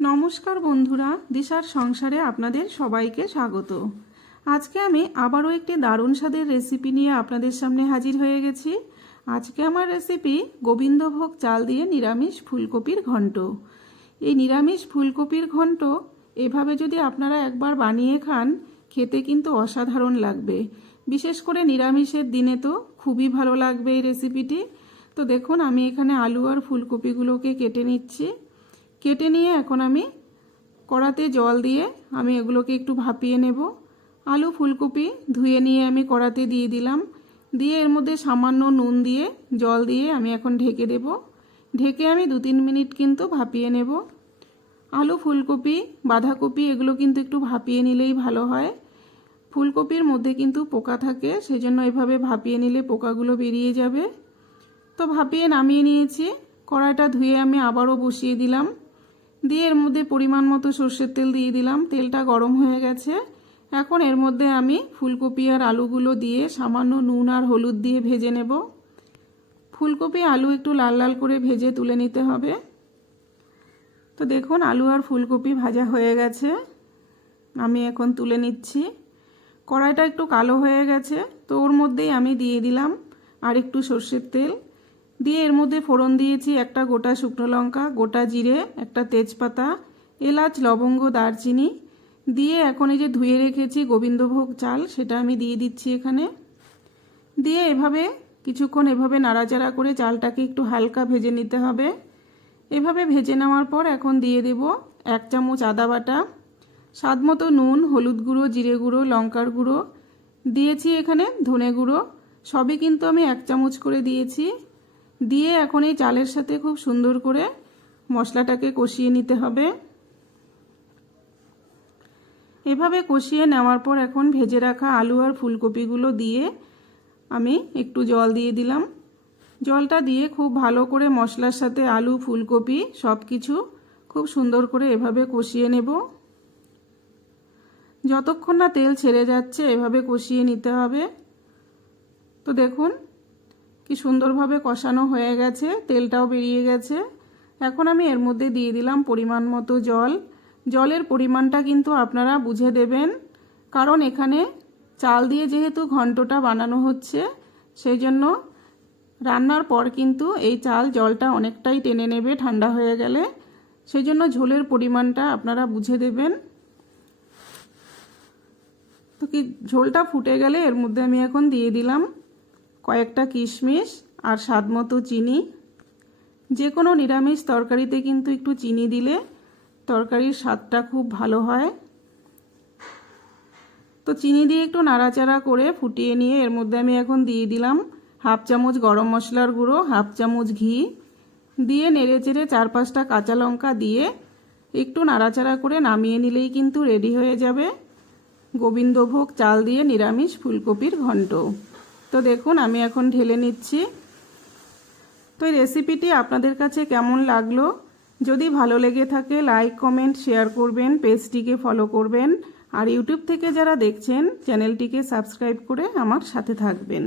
नमस्कार बंधुरा दिशार संसारे आपनादेर सबाइके स्वागत। आज के आमी आबारो एकटी दारुण स्वादेर रेसिपि निये आपनादेर सामने हाजिर हये गेछि। आज के आमार रेसिपि गोविंदभोग चाल दिये निरामिष फुलकपिर घंट। এই নিরামিষ ফুলকপির ঘন্ট এভাবে যদি আপনারা একবার বানিয়ে খান খেতে কিন্তু অসাধারণ লাগবে। বিশেষ করে নিরামিষের দিনে তো খুবই ভালো লাগবে এই রেসিপিটি। তো দেখুন আমি এখানে আলু আর ফুলকপিগুলোকে কেটে নিচ্ছি। কেটে নিয়ে এখন আমি কড়াতে জল দিয়ে আমি এগুলোকে একটু ভাপিয়ে নেব। আলু ফুলকপি ধুয়ে নিয়ে আমি কড়াতে দিয়ে দিলাম। দিয়ে এর মধ্যে সামান্য নুন দিয়ে জল দিয়ে আমি এখন ঢেকে দেব। ঢেকে আমি 2-3 মিনিট কিন্তু ভাপিয়ে নেব। আলু ফুলকপি বাঁধাকপি এগুলো কিন্তু একটু ভাপিয়ে নিলেই ভালো হয়। ফুলকপির মধ্যে কিন্তু পোকা থাকে, সেজন্য এভাবে ভাপিয়ে নিলে পোকাগুলো বেরিয়ে যাবে। তো ভাপিয়ে নামিয়ে নিয়েছি। কড়াইটা ধুয়ে আমি আবারও বসিয়ে দিলাম। দিয়ে এর মধ্যে পরিমাণ মতো সরষের তেল দিয়ে দিলাম। তেলটা গরম হয়ে গেছে। এখন এর মধ্যে আমি ফুলকপি আর আলুগুলো দিয়ে সামান্য নুন আর হলুদ দিয়ে ভেজে নেব। ফুলকপি আলু একটু লাল লাল করে ভেজে তুলে নিতে হবে। তো দেখুন আলু আর ফুলকপি ভাজা হয়ে গেছে, আমি এখন তুলে নিচ্ছি। কড়াইটা একটু কালো হয়ে গেছে, তো ওর মধ্যেই আমি দিয়ে দিলাম আর একটু সরষের তেল। দিয়ে এর মধ্যে ফোড়ন দিয়েছি একটা গোটা শুকনো লঙ্কা, গোটা জিরে, একটা তেজপাতা, এলাচ, লবঙ্গ, দারচিনি দিয়ে এখন এই যে ধুয়ে রেখেছি গোবিন্দভোগ চাল সেটা আমি দিয়ে দিচ্ছি এখানে। দিয়ে এভাবে কিছুক্ষণ এভাবে নাড়াচাড়া করে চালটাকে একটু হালকা ভেজে নিতে হবে। এভাবে ভেজে নেওয়ার পর এখন দিয়ে দেব 1 চামচ আদা বাটা, স্বাদ মতো নুন, হলুদ গুঁড়ো, জিরে গুঁড়ো, লঙ্কার গুঁড়ো দিয়েছি, এখানে ধনে গুঁড়ো সবই কিন্তু আমি 1 চামচ করে দিয়েছি। দিয়ে এখন এই চালের সাথে খুব সুন্দর করে মশলাটাকে কষিয়ে নিতে হবে। এভাবে কষিয়ে নেওয়ার পর এখন ভেজে রাখা আলু আর ফুলকপিগুলো দিয়ে আমি একটু জল দিয়ে দিলাম। জলটা দিয়ে খুব ভালো করে মশলার সাথে আলু ফুলকপি সব কিছু খুব সুন্দর করে এভাবে কষিয়ে নেব। যতক্ষণ না তেল ছেড়ে যাচ্ছে এভাবে কষিয়ে নিতে হবে। তো দেখুন কি সুন্দরভাবে কষানো হয়ে গেছে, তেলটাও বেরিয়ে গেছে। এখন আমি এর মধ্যে দিয়ে দিলাম পরিমাণ মতো জল। জলের পরিমাণটা কিন্তু আপনারা বুঝে দেবেন, কারণ এখানে চাল দিয়ে যেহেতু ঘন্টটা বানানো হচ্ছে সেই জন্য রান্নার পর কিন্তু এই চাল জলটা অনেকটাই টেনে নেবে ঠান্ডা হয়ে গেলে, সেই জন্য ঝোলের পরিমাণটা আপনারা বুঝে দেবেন। তো কি ঝোলটা ফুটে গেলে এর মধ্যে আমি এখন দিয়ে দিলাম কয়েকটা কিশমিশ আর স্বাদ মতো চিনি। যে কোনো নিরামিষ তরকারিতে কিন্তু একটু চিনি দিলে তরকারির স্বাদটা খুব ভালো হয়। তো চিনি দিয়ে একটু নাড়াচাড়া করে ফুটিয়ে নিয়ে এর মধ্যে আমি এখন দিয়ে দিলাম 1/2 চামচ গরম মশলার গুঁড়ো, 1/2 চামচ ঘি দিয়ে নেড়েচেড়ে 4-5টা কাঁচা লঙ্কা দিয়ে একটু নাড়াচাড়া করে নামিয়ে নিলেই কিন্তু রেডি হয়ে যাবে গোবিন্দভোগ চাল দিয়ে নিরামিষ ফুলকপির ঘন্ট। তো দেখুন আমি এখন ঢেলে নিচ্ছি। তো এই রেসিপিটি আপনাদের কাছে কেমন লাগলো, যদি ভালো লেগে থাকে লাইক কমেন্ট শেয়ার করবেন, পেজটিকে ফলো করবেন আর ইউটিউব থেকে যারা দেখছেন চ্যানেলটিকে সাবস্ক্রাইব করে আমার সাথে থাকবেন।